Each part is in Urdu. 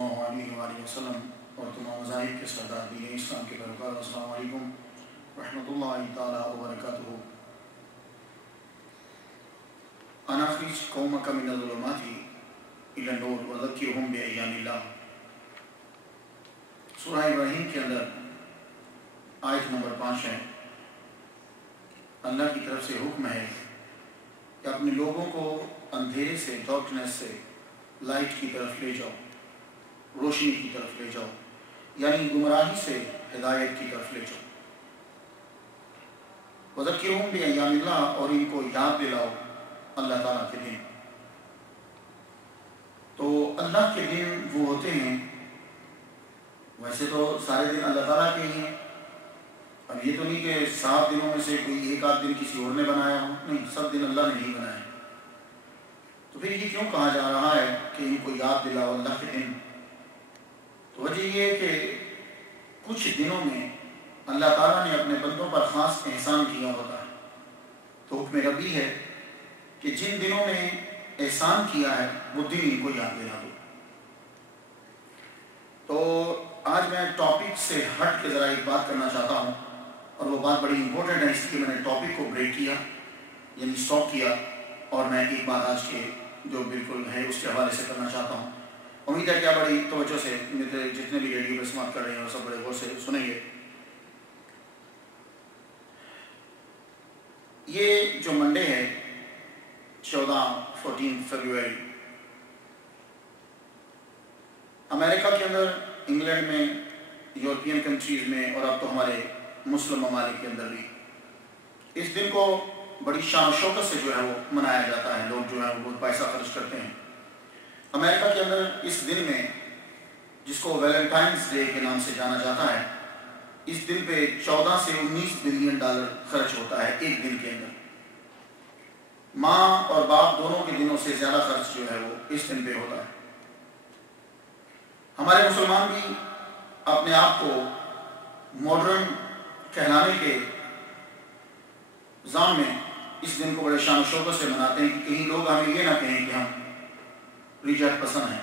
علیہ وسلم اور تمام مذاہب کے سردار دین اسلام کے پیروکار، السلام علیکم ورحمۃ اللہ تعالیٰ وبرکاتہ۔ انا اخرج قومک من الظلمات الی النور وذکرہم بایام اللہ۔ سورہ ابراہیم کے اندر آیت نمبر 5 ہے۔ اللہ کی طرف سے حکم ہے کہ اپنے لوگوں کو اندھیرے سے، ڈارکنیس سے لائٹ کی طرف لے جاؤ، روشنی کی طرف لے جاؤ، یعنی گمراہی سے ہدایت کی طرف لے جاؤ۔ وذکرہم بایام اللہ، اور ان کو یاد دلاؤ اللہ تعالیٰ کے دن۔ تو اللہ کے دن وہ ہوتے ہیں، ویسے تو سارے دن اللہ تعالیٰ کے ہی ہیں، اب یہ تو نہیں کہ 7 دنوں میں سے کوئی ایک آدھ دن کسی اور نے بنایا ہو، نہیں، سب دن اللہ نے ہی بنائے۔ تو پھر یہ کیوں کہا جا رہا ہے کہ ان کو یاد دلاؤ اللہ کے دن؟ تو وجہ یہ ہے کہ کچھ دنوں میں اللہ تعالیٰ نے اپنے بندوں پر خاص احسان کیا ہوتا ہے، تو حکم ربی ہے کہ جن دنوں میں احسان کیا ہے وہ دن ان کو یاد دلا دو۔ تو آج میں ٹاپک سے ہٹ کے ذرا ایک بات کرنا چاہتا ہوں، اور وہ بات بڑی امپورٹنٹ ہے، اس لیے میں نے ٹاپک کو بریک کیا، یعنی اسٹاپ کیا، اور میں ایک بات آج کے جو بالکل ہے اس کے حوالے سے کرنا چاہتا ہوں۔ امید ہے کہ آپ بڑی توجہ سے میرے جتنے بھی ریڈیو پہ سماعت کر رہے ہیں وہ سب بڑے غور سے سنیں گے۔ یہ جو منڈے ہے 14 فروری، امریکہ کے اندر، انگلینڈ میں، یورپین کنٹریز میں، اور اب تو ہمارے مسلم ممالک کے اندر بھی اس دن کو بڑی شان و شوکت سے جو ہے وہ منایا جاتا ہے۔ لوگ جو ہے وہ بہت پیسہ خرچ کرتے ہیں۔ امریکہ کے اندر اس دن میں، جس کو ویلنٹائنس ڈے کے نام سے جانا جاتا ہے، اس دن پہ 14 سے 19 بلین ڈالر خرچ ہوتا ہے ایک دن کے اندر۔ ماں اور باپ دونوں کے دنوں سے زیادہ خرچ جو ہے وہ اس دن پہ ہوتا ہے۔ ہمارے مسلمان بھی اپنے آپ کو ماڈرن کہلانے کے ضام میں اس دن کو بڑے شان و شوکت سے مناتے ہیں کہ کہیں لوگ ہمیں یہ نہ کہیں کہ ہم ریجیکٹ پسند ہیں۔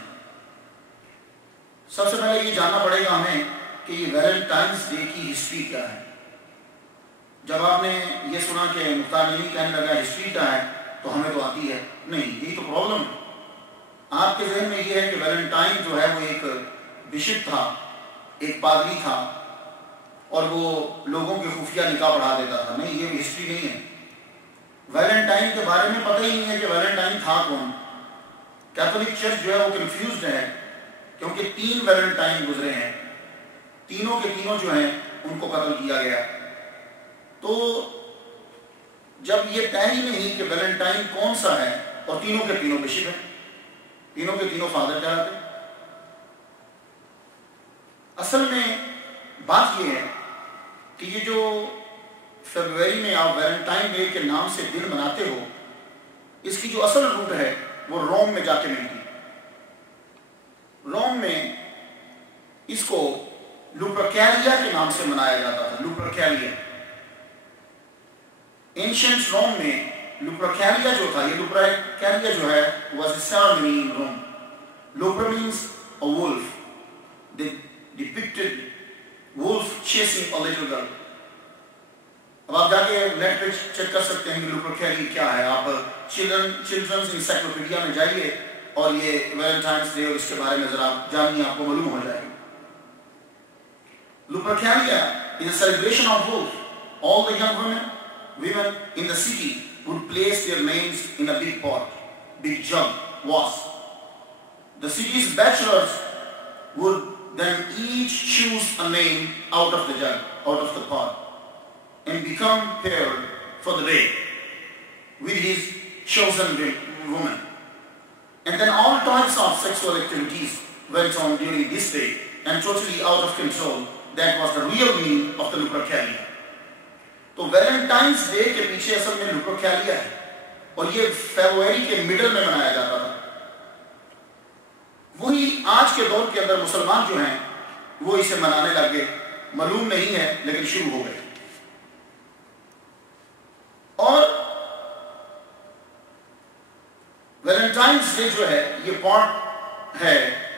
سب سے پہلے یہ جاننا پڑے گا ہمیں کہ یہ ویلنٹائنس ڈے کی ہسٹری کیا ہے۔ جب آپ نے یہ سنا کہ مختار نبی کہنے لگا ہسٹری کیا ہے تو ہمیں تو آتی ہے، نہیں، یہی تو پرابلم ہے۔ آپ کے ذہن میں یہ ہے کہ ویلنٹائن جو ہے وہ ایک بشپ تھا، ایک پادری تھا، اور وہ لوگوں کے خفیہ نکاح پڑھا دیتا تھا۔ نہیں، یہ ہسٹری نہیں ہے۔ ویلنٹائن کے بارے میں پتہ ہی نہیں ہے کہ ویلنٹائن تھا کون۔ کیتھولک چرچ جو ہے وہ کنفیوزڈ ہے، کیونکہ 3 ویلنٹائن گزرے ہیں، تینوں کے تینوں جو ہیں ان کو قتل کیا گیا۔ تو جب یہ طے ہی نہیں کہ ویلنٹائن کون سا ہے، اور تینوں کے تینوں بشپ ہیں، تینوں کے تینوں فادر کہلاتے ہیں۔ اصل میں بات یہ ہے کہ یہ جو فروری میں آپ ویلنٹائن ڈے کے نام سے دن مناتے ہو، اس کی جو اصل روٹ ہے وہ روم میں جا کے ملتی۔ روم میں اس کو لوپرکیلیا کے نام سے منایا جاتا تھا۔ لوپرکیلیا، اینشنٹ روم میں لوپرکیلیا جو تھا، یہ لوپرکیلیا جو ہے was a ceremony in Rome. Lupra means a wolf. They depicted wolf chasing a little girl. اب آپ جا کے نیٹ پہ چیک کر سکتے ہیں کہ لوپرکیلیا کیا ہے۔ آپ چلڈرنز انسائکلوپیڈیا میں جائیے اور یہ ویلنٹائنس ڈے اور اس کے بارے میں ذرا جانیے، آپ کو معلوم ہو جائے گا۔ Lupercalia is a celebration of wolf. All the young women in the city would place their names in a big pot, big jug, vase. The city's bachelors would then each choose a name out of the jug, out of the pot, and become paired for the day with his chosen woman. And then all types of sexual activities went on during this day, and totally out of control. That was the real meaning of the Lupercalia. تو ویلنٹائنس ڈے کے پیچھے اصل میں لوپرکیلیا ہے، اور یہ فروری کے مڈل میں منایا جاتا تھا۔ وہی آج کے دور کے اندر مسلمان جو ہیں وہ اسے منانے لگے، معلوم نہیں ہے لیکن شروع ہو گئے۔ اور ویلنٹائنس ڈے جو ہے یہ پارٹ ہے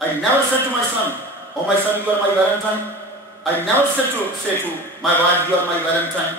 I never said to my son, oh my son you are my valentine. I never said to say to my wife you are my valentine.